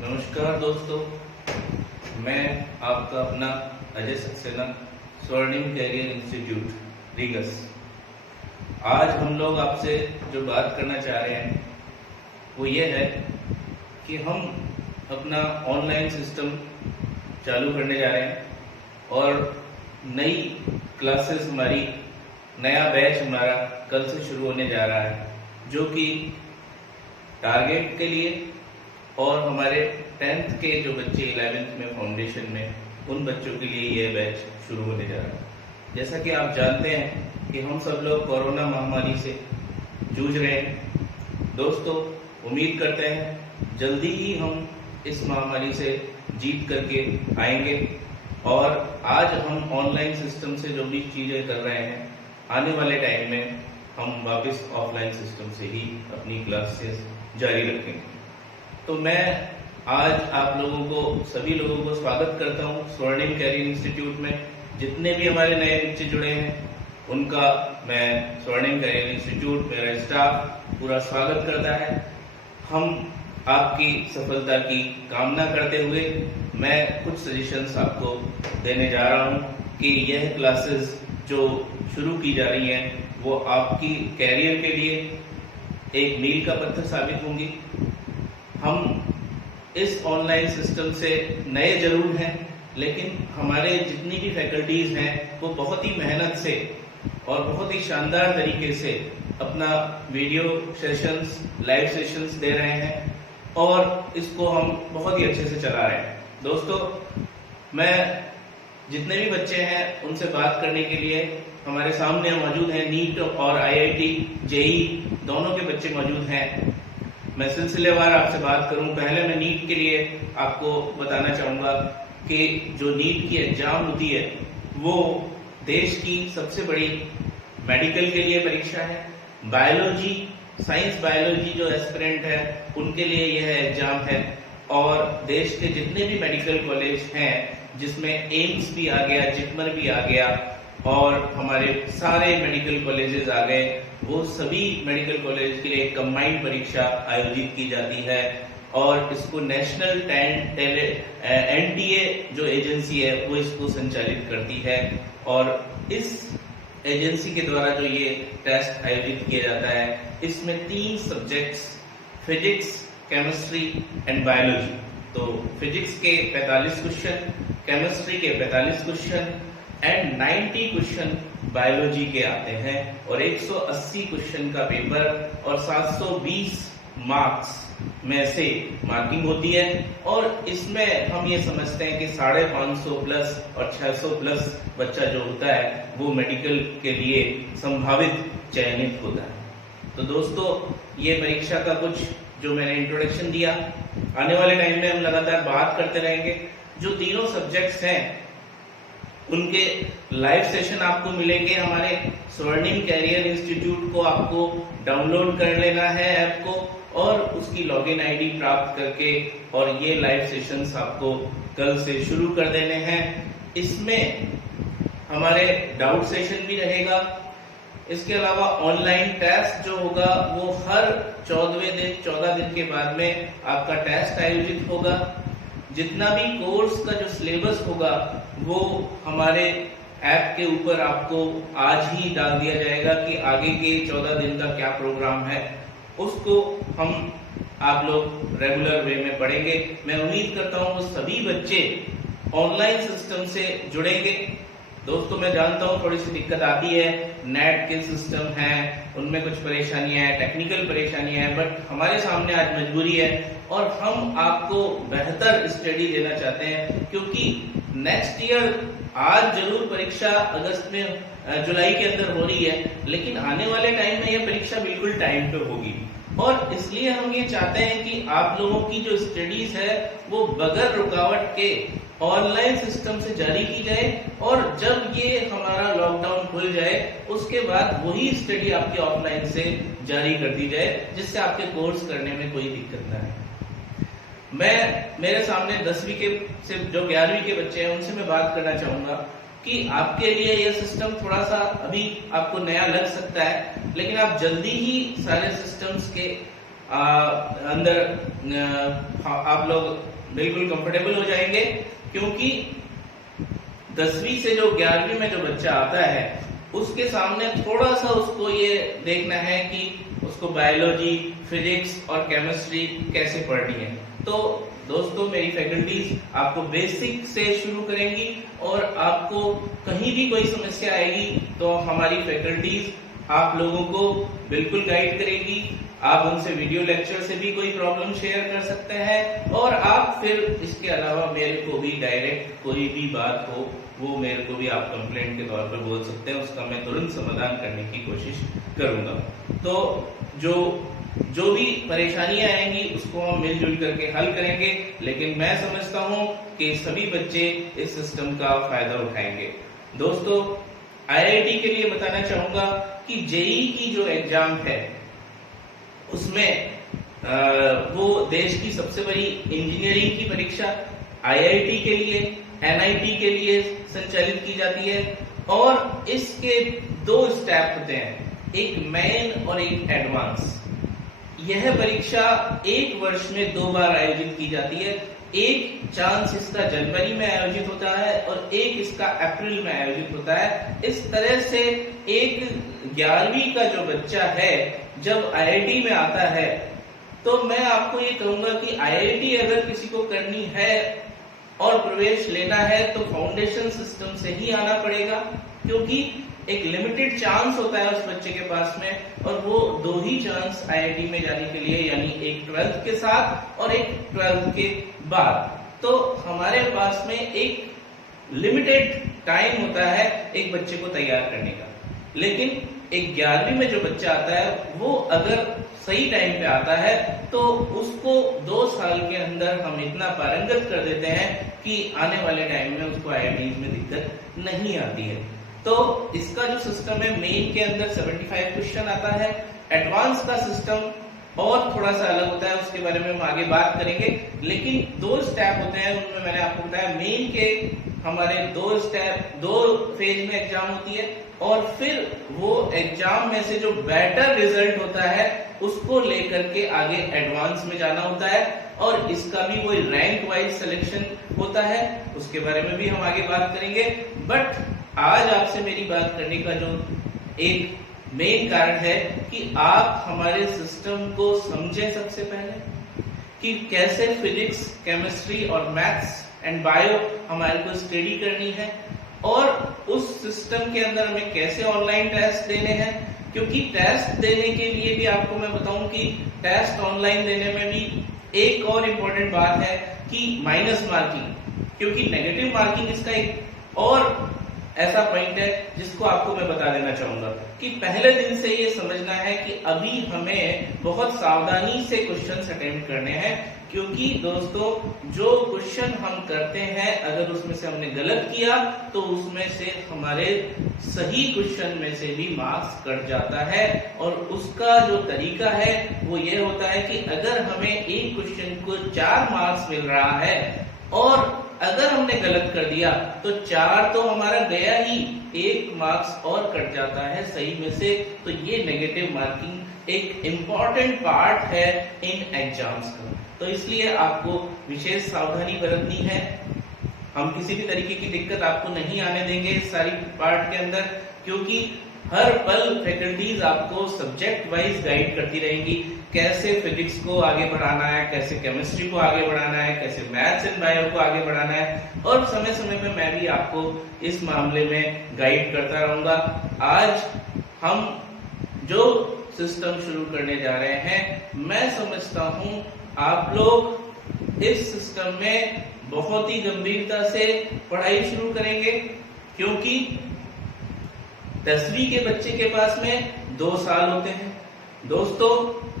नमस्कार दोस्तों, मैं आपका अपना अजय सक्सेना, स्वर्णिम कैरियर इंस्टीट्यूट रीगस। आज हम लोग आपसे जो बात करना चाह रहे हैं वो ये है कि हम अपना ऑनलाइन सिस्टम चालू करने जा रहे हैं और नई क्लासेस हमारी, नया बैच हमारा कल से शुरू होने जा रहा है, जो कि टारगेट के लिए और हमारे 10th के जो बच्चे 11th में फाउंडेशन में, उन बच्चों के लिए यह बैच शुरू होने जा रहा है। जैसा कि आप जानते हैं कि हम सब लोग कोरोना महामारी से जूझ रहे हैं। दोस्तों, उम्मीद करते हैं जल्दी ही हम इस महामारी से जीत करके आएंगे और आज हम ऑनलाइन सिस्टम से जो भी चीज़ें कर रहे हैं, आने वाले टाइम में हम वापस ऑफलाइन सिस्टम से ही अपनी क्लासेस जारी रखेंगे। तो मैं आज आप लोगों को, सभी लोगों को स्वागत करता हूं स्वर्णिम कैरियर इंस्टीट्यूट में। जितने भी हमारे नए बच्चे जुड़े हैं उनका मैं स्वर्णिम कैरियर इंस्टीट्यूट, मेरा स्टाफ पूरा स्वागत करता है। हम आपकी सफलता की कामना करते हुए मैं कुछ सजेशंस आपको देने जा रहा हूं कि यह क्लासेस जो शुरू की जा रही हैं वो आपकी कैरियर के लिए एक मील का पत्थर साबित होंगी। हम इस ऑनलाइन सिस्टम से नए जरूर हैं, लेकिन हमारे जितनी भी फैकल्टीज हैं वो बहुत ही मेहनत से और बहुत ही शानदार तरीके से अपना वीडियो सेशंस, लाइव सेशंस दे रहे हैं और इसको हम बहुत ही अच्छे से चला रहे हैं। दोस्तों, मैं जितने भी बच्चे हैं उनसे बात करने के लिए हमारे सामने मौजूद हैं। नीट और आईआईटी, जेई दोनों के बच्चे मौजूद हैं। मैं सिलसिलेवार आपसे बात करूं, पहले मैं नीट के लिए आपको बताना चाहूंगा कि जो नीट की एग्जाम होती है वो देश की सबसे बड़ी मेडिकल के लिए परीक्षा है। बायोलॉजी, साइंस बायोलॉजी जो एस्पिरेंट है उनके लिए यह एग्जाम है और देश के जितने भी मेडिकल कॉलेज हैं, जिसमें एम्स भी आ गया, जिपमर भी आ गया और हमारे सारे मेडिकल कॉलेजेस आ गए, वो सभी मेडिकल कॉलेज के लिए एक कंबाइंड परीक्षा आयोजित की जाती है और इसको नेशनल एनटीए जो एजेंसी है वो इसको संचालित करती है। और इस एजेंसी के द्वारा जो ये टेस्ट आयोजित किया जाता है, इसमें 3 subjects, physics, chemistry and biology. तो फिजिक्स के 45 क्वेश्चन, केमिस्ट्री के 45 क्वेश्चन एंड 90 क्वेश्चन बायोलॉजी के आते हैं और 180 क्वेश्चन का पेपर और 720 मार्क्स में से मार्किंग होती है। और इसमें हम ये समझते हैं कि 550 प्लस और 600 प्लस बच्चा जो होता है वो मेडिकल के लिए संभावित चयनित होता है। तो दोस्तों, ये परीक्षा का कुछ जो मैंने इंट्रोडक्शन दिया, आने वाले टाइम में हम लगातार बात करते रहेंगे। जो तीनों सब्जेक्ट्स हैं उनके लाइव सेशन आपको मिलेंगे। हमारे स्वर्णिम कैरियर इंस्टीट्यूट को आपको डाउनलोड कर लेना है ऐप को और उसकी लॉगिन आईडी प्राप्त करके और ये लाइव सेशंस आपको कल से शुरू कर देने हैं। इसमें हमारे डाउट सेशन भी रहेगा। इसके अलावा ऑनलाइन टेस्ट जो होगा वो हर 14 दिन के बाद में आपका टेस्ट आयोजित होगा। जितना भी कोर्स का जो सिलेबस होगा वो हमारे ऐप के ऊपर आपको आज ही डाल दिया जाएगा कि आगे के 14 दिन का क्या प्रोग्राम है, उसको हम आप लोग रेगुलर वे में पढ़ेंगे। मैं उम्मीद करता हूं वो सभी बच्चे ऑनलाइन सिस्टम से जुड़ेंगे। दोस्तों, मैं जानता हूं थोड़ी सी दिक्कत आती है, नेट के सिस्टम है, उनमें कुछ परेशानियां हैं, टेक्निकल परेशानियां हैं, बट हमारे सामने आज मजबूरी है और हम आपको बेहतर स्टडी देना चाहते हैं, क्योंकि नेक्स्ट ईयर आज जरूर परीक्षा अगस्त में, जुलाई के अंदर हो रही है, लेकिन आने वाले टाइम में यह परीक्षा बिल्कुल टाइम पे होगी। और इसलिए हम ये चाहते हैं कि आप लोगों की जो स्टडीज है वो बगैर रुकावट के ऑनलाइन सिस्टम से जारी की जाए और जब ये हमारा लॉकडाउन खुल जाए उसके बाद वही स्टडी आपकी ऑफलाइन से जारी कर दी जाए, जिससे आपके कोर्स करने में कोई दिक्कत ना है। मेरे सामने 10वीं के से जो 11वीं के बच्चे हैं उनसे मैं बात करना चाहूंगा कि आपके लिए यह सिस्टम थोड़ा सा अभी आपको नया लग सकता है, लेकिन आप जल्दी ही सारे सिस्टम्स के अंदर आप लोग बिल्कुल कंफर्टेबल हो जाएंगे, क्योंकि 10वीं से जो 11वीं में जो बच्चा आता है उसके सामने थोड़ा सा उसको ये देखना है कि उसको बायोलॉजी, फिजिक्स और केमिस्ट्री कैसे पढ़नी है। तो दोस्तों, मेरी फैकल्टीज आपको बेसिक से शुरू करेंगी और आपको कहीं भी कोई समस्या आएगी तो हमारी फैकल्टीज आप लोगों को बिल्कुल गाइड करेगी। आप उनसे वीडियो लेक्चर से भी कोई प्रॉब्लम शेयर कर सकते हैं और आप फिर इसके अलावा मेरे को भी डायरेक्ट कोई भी बात हो वो मेरे को भी आप कंप्लेंट के तौर पर बोल सकते हैं, उसका मैं तुरंत समाधान करने की कोशिश करूंगा। तो जो भी परेशानियां आएंगी उसको हम मिलजुल करके हल करेंगे, लेकिन मैं समझता हूं कि सभी बच्चे इस सिस्टम का फायदा उठाएंगे। दोस्तों, आईआईटी के लिए बताना चाहूंगा कि जेईई की जो एग्जाम है उसमें वो देश की सबसे बड़ी इंजीनियरिंग की परीक्षा आईआईटी के लिए, एनआईटी के लिए संचालित की जाती है और इसके 2 स्टेप होते हैं, एक मेन और एक एडवांस। यह परीक्षा 1 वर्ष में 2 बार आयोजित की जाती है। एक चांस इसका जनवरी में आयोजित होता है और एक इसका अप्रैल में आयोजित होता है। इस तरह से एक 11वीं का जो बच्चा है जब आईआईटी में आता है तो मैं आपको ये कहूंगा कि आईआईटी अगर किसी को करनी है और प्रवेश लेना है तो फाउंडेशन सिस्टम से ही आना पड़ेगा, क्योंकि एक लिमिटेड चांस होता है उस बच्चे के पास में और वो 2 ही चांस आईआईटी में जाने के लिए, यानी एक 12th के साथ और एक 12th के बाद। तो हमारे पास में एक लिमिटेड टाइम होता है एक बच्चे को तैयार करने का, लेकिन एक 11वीं में जो बच्चा आता है वो अगर सही टाइम पे आता है तो उसको 2 साल के अंदर हम इतना पारंगत कर देते हैं कि आने वाले टाइम में उसको आईआईटीज में दिक्कत नहीं आती है। तो इसका जो सिस्टम है, मेन के अंदर 75 क्वेश्चन आता है, एडवांस का सिस्टम और थोड़ा सा अलग होता है, उसके बारे में हम आगे बात करेंगे। लेकिन 2 स्टेप होते हैं, उनमें मैंने आपको बताया मेन के हमारे 2 फेज में एग्जाम होती है और फिर वो एग्जाम में से जो बेटर रिजल्ट होता है उसको लेकर के आगे एडवांस में जाना होता है और इसका भी वही रैंक वाइज सिलेक्शन होता है, उसके बारे में भी हम आगे बात करेंगे। बट आज आपसे मेरी बात करने का जो एक मेन कारण है कि आप हमारे सिस्टम को समझें सबसे पहले कि कैसे फिजिक्स, केमिस्ट्री और मैथ्स एंड बायो हमारे को स्टडी करनी है और उस सिस्टम के अंदर हमें कैसे ऑनलाइन टेस्ट देने हैं, क्योंकि टेस्ट देने के लिए भी आपको मैं बताऊं कि टेस्ट ऑनलाइन देने में भी एक और इम्पोर्टेंट बात है कि माइनस मार्किंग, क्योंकि नेगेटिव मार्किंग इसका एक और ऐसा पॉइंट है जिसको आपको मैं बता देना चाहूंगा कि पहले दिन से ये समझना है कि अभी हमें बहुत सावधानी से क्वेश्चंस अटेम्प्ट करने हैं, क्योंकि दोस्तों जो क्वेश्चन हम करते हैं अगर उसमें से हमने गलत किया तो उसमें से हमारे सही क्वेश्चन में से भी मार्क्स कट जाता है और उसका जो तरीका है वो ये होता है कि अगर हमें एक क्वेश्चन को 4 मार्क्स मिल रहा है और अगर हमने गलत कर दिया तो 4 तो हमारा गया ही, 1 मार्क्स और कट जाता है सही में से। तो ये नेगेटिव मार्किंग एक इम्पॉर्टेंट पार्ट है इन एग्जाम्स का, तो इसलिए आपको विशेष सावधानी बरतनी है। हम किसी भी तरीके की दिक्कत आपको नहीं आने देंगे इस सारी पार्ट के अंदर, क्योंकि हर पल फैकल्टीज आपको सब्जेक्ट वाइज गाइड करती रहेंगी, कैसे फिजिक्स को आगे बढ़ाना है, कैसे केमिस्ट्री को आगे बढ़ाना है, कैसे मैथ्स एंड बायो को आगे बढ़ाना है, और समय समय पे मैं भी आपको इस मामले में गाइड करता रहूंगा। आज हम जो सिस्टम शुरू करने जा रहे हैं, मैं समझता हूं आप लोग इस सिस्टम में बहुत ही गंभीरता से पढ़ाई शुरू करेंगे, क्योंकि 10वीं के बच्चे के पास में 2 साल होते हैं। दोस्तों,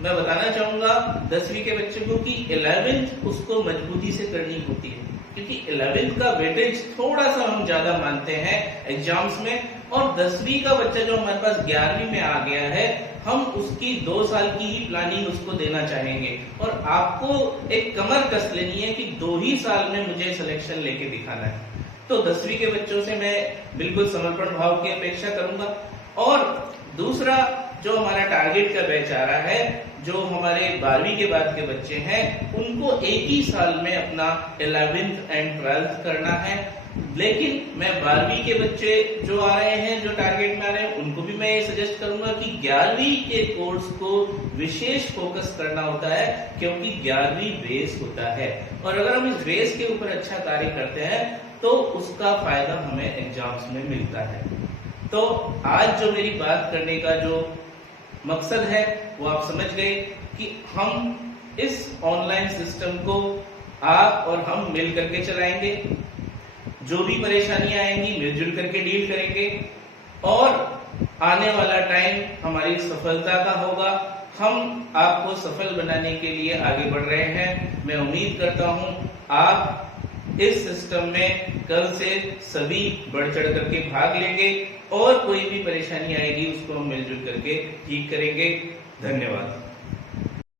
मैं बताना चाहूंगा 10वीं के बच्चे को कि 11th उसको मजबूती से करनी होती है, क्योंकि 11th का वेटेज थोड़ा सा हम ज्यादा मानते हैं एग्जाम्स में, और 10वीं का बच्चा जो हमारे पास 11वीं में आ गया है, हम उसकी 2 साल की ही प्लानिंग उसको देना चाहेंगे और आपको एक कमर कस लेनी है कि 2 ही साल में मुझे सिलेक्शन लेके दिखाना है। तो 10वीं के बच्चों से मैं बिल्कुल समर्पण भाव की अपेक्षा करूंगा। और दूसरा जो हमारा टारगेट का बैच आ रहा है जो हमारे 12वीं के बाद के बच्चे हैं उनको एक ही साल में अपना 11th एंड 12th करना है। लेकिन मैं 12वीं के बच्चे जो आ रहे हैं, जो टारगेट में आ रहे हैं, उनको भी मैं ये सजेस्ट करूंगा कि 11वीं के कोर्स को विशेष फोकस करना होता है, क्योंकि 11वीं बेस होता है और अगर हम इस बेस के ऊपर अच्छा कार्य करते हैं तो उसका फायदा हमें एग्जाम्स में मिलता है। तो आज जो मेरी बात करने का जो मकसद है वो आप समझ गए कि हम इस ऑनलाइन सिस्टम को आप और हम मिल करके चलाएंगे, जो भी परेशानियां आएंगी मिलजुल करके डील करेंगे और आने वाला टाइम हमारी सफलता का होगा। हम आपको सफल बनाने के लिए आगे बढ़ रहे हैं। मैं उम्मीद करता हूं आप इस सिस्टम में कल से सभी बढ़ चढ़ करके भाग लेंगे और कोई भी परेशानी आएगी उसको हम मिलजुल करके ठीक करेंगे। धन्यवाद।